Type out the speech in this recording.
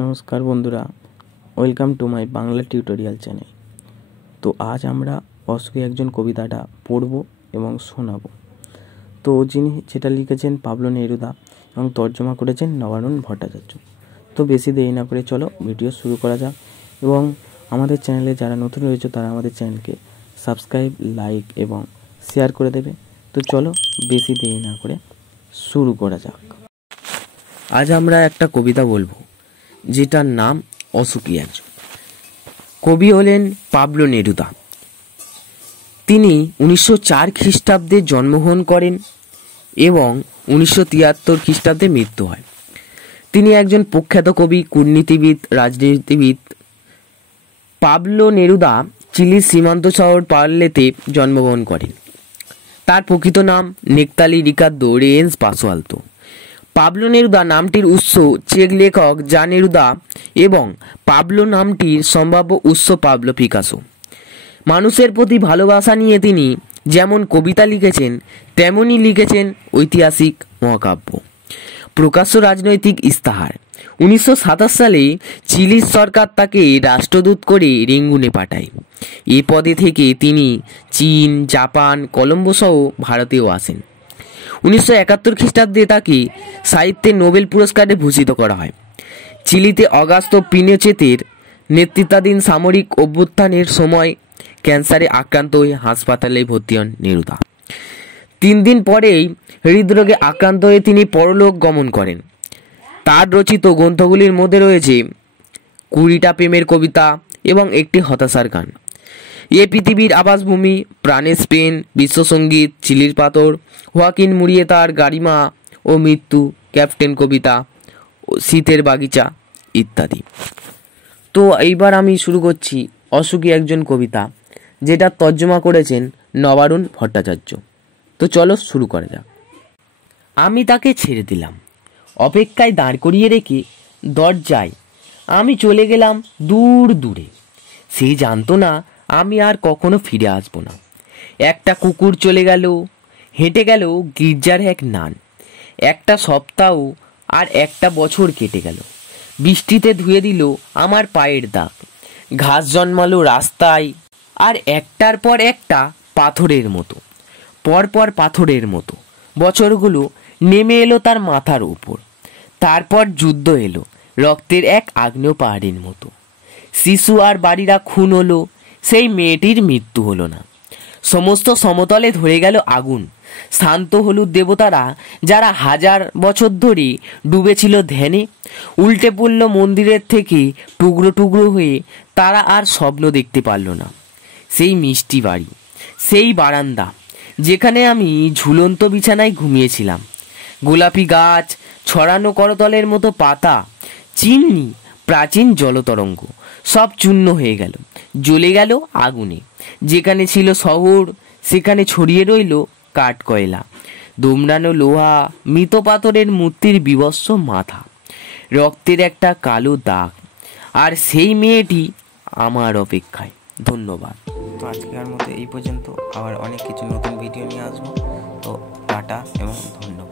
নমস্কার বন্ধুরা, welcome to my Bangla tutorial channel. তো আজ আমরা অসুখী একজন কবিতাটা পড়ব এবং শোনাবো। তো যিনি যেটা লিখেছেন পাবলো নেরুদা এবং তর্জমা করেছেন নবারুণ ভট্টাচার্য। তো বেশি দেরি না করে চলো ভিডিও শুরু করা যাক। এবং আমাদের চ্যানেলে যারা নতুন রয়েছে তারা আমাদের চ্যানেলকে সাবস্ক্রাইব, লাইক এবং শেয়ার করে দেবে। তো চলো বেশি দেরি না করে শুরু করা যাক। আজ আমরা একটা কবিতা বলবো যেটার নাম অসুখী একজন। কবি হলেন পাবলো নেরুদা। তিনি 1904 খ্রিস্টাব্দে জন্মগ্রহণ করেন এবং 1973 খ্রিস্টাব্দে মৃত্যু হয়। তিনি একজন প্রখ্যাত কবি, কূটনীতিবিদ, রাজনীতিবিদ। পাবলো নেরুদা চিলির সীমান্ত শহর পার্লেতে জন্মগ্রহণ করেন। তার প্রকৃত নাম Neftali Ricardo Reyes Basoalto. Pablo Neruda নামটির উৎস চেক লেখক জা নেরুদা এবং পাবলো নামটির সম্ভাব্য উৎস পাবলো পিকাসো। মানুষের প্রতি ভালোবাসা নিয়ে তিনি যেমন কবিতা লিখেছেন তেমনই লিখেছেন ঐতিহাসিক মহাকাব্য। প্রকাশ্য রাজনৈতিক ইস্তাহার। 1927 সালে চিলির সরকার তাকে রাষ্ট্রদূত করে রেঙ্গুনে পাঠায়। এ পদে থেকে তিনি চীন, জাপান, কলম্বো সহ ভারতেও আসেন। 1971 খ্রিস্টাব্দে তাকে সাহিত্যে নোবেল পুরস্কারে ভূষিত করা হয়। চিলিতে অগাস্তো পিনোচেতের নেতৃত্বাধীন সামরিক অভ্যুত্থানের সময় ক্যান্সারে আক্রান্ত হয়ে হাসপাতালে ভর্তি হন নেরুদা। 3 দিন পরেই হৃদরোগে আক্রান্ত হয়ে তিনি পরলোক গমন করেন। তার রচিত গ্রন্থগুলির মধ্যে রয়েছে 20টা প্রেমের কবিতা এবং একটি হতাশার গান। এ পৃথিবীর আবাসভূমি, প্রাণের স্পেন, বিশ্বসঙ্গীত, চিলির পাথর, হোয়াকিন মুরিয়েতার গারিমা ও মৃত্যু, ক্যাপ্টেন কবিতা, শীতের বাগিচা ইত্যাদি। তো এইবার আমি শুরু করছি অসুখী একজন কবিতা, যেটা তর্জমা করেছেন নবারুণ ভট্টাচার্য। তো চলো শুরু করা যাক। আমি তাকে ছেড়ে দিলাম, অপেক্ষায় দাঁড় করিয়ে রেখে দরজায় আমি চলে গেলাম দূর দূরে। সে জানতো না আমি আর কখনো ফিরে আসবো না। একটা কুকুর চলে গেল, হেঁটে গেল গির্জার এক নান। একটা সপ্তাহ আর একটা বছর কেটে গেল। বৃষ্টিতে ধুয়ে দিল আমার পায়ের দাগ। ঘাস জন্মালো রাস্তায়, আর একটার পর একটা পাথরের মতো, পরপর পাথরের মতো বছরগুলো নেমে এলো তার মাথার উপর। তারপর যুদ্ধ এলো রক্তের এক আগ্নেয় পাহাড়ের মতো। শিশু আর বাড়িরা খুন হলো, সেই মেয়েটির মৃত্যু হলো না। সমস্ত সমতলে ধরে গেল আগুন। শান্ত হলুদ দেবতারা যারা 1000 বছর ধরে ডুবেছিল ধ্যানে, উল্টে পড়ল মন্দিরের থেকে টুকরো টুকরো হয়ে। তারা আর স্বপ্ন দেখতে পারল না। সেই মিষ্টি বাড়ি, সেই বারান্দা যেখানে আমি ঝুলন্ত বিছানায় ঘুমিয়েছিলাম, গোলাপি গাছ, ছড়ানো করতলের মতো পাতা, চিমনি, প্রাচীন জলতরঙ্গ সব চূর্ণ হয়ে গেল, জ্বলে গেল আগুনে। যেখানে ছিল শহর সেখানে ছড়িয়ে রইল কাঠ কয়লা, দোমড়ানো লোহা, মৃত পাথরের মূর্তির বিবস্ত্র মাথা, রক্তের একটা কালো দাগ। আর সেই মেয়েটি আমার অপেক্ষায়। ধন্যবাদ। তো আজকের মতো এই পর্যন্ত। আবার অনেক কিছু নতুন ভিডিও নিয়ে আসবো। তো টাটা এবং ধন্যবাদ।